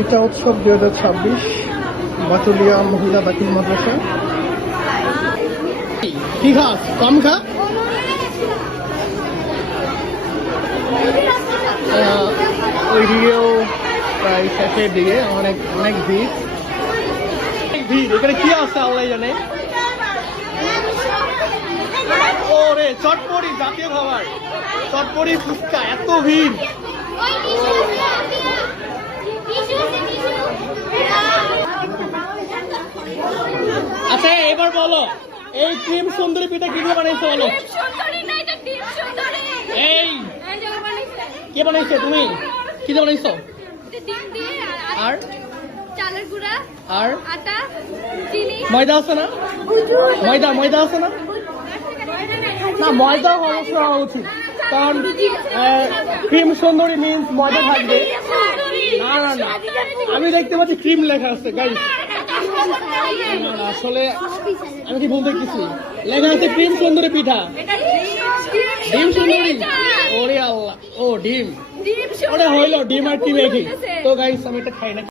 পিঠা উৎসব 2026 বাতুলিয়া মহিলা দাখিল মাদ্রাসা। কি খাস? কম খা। ওইদিকেও প্রায় শেষের দিকে অনেক অনেক ভিড়। এখানে কি আছে আল্লাহ জানে। ওরে চটপটি, জাতীয় খাবার চটপটি, ফুচকা, এত ভিড়। আচ্ছা এবার বলো, এই ক্রিম সুন্দরী পিঠা কিভাবে বানাইছো বলো। এই কে বানাইছো? তুমি কি দিয়ে বানাইছো? আর চালের গুঁড়া আর আটা চিনি ময়দা আছে না? ময়দা আছে না? না ময়দা হওয়া উচিত, কারণ ক্রিম সুন্দরী মিন্স ময়দা থাকবে। না না না, আমি দেখতে পাচ্ছি ক্রিম লেখা আছে গাইস। আসলে আমি কি বলতে গেছি, লেখা আছে ক্রিম সুন্দরী পিঠা। ডিম সুন্দরী, ওরে আল্লাহ, ও ডিম, ওটা হইলো ডিম আর ক্রিম একই। তো গাইস আমি এটা খাই না।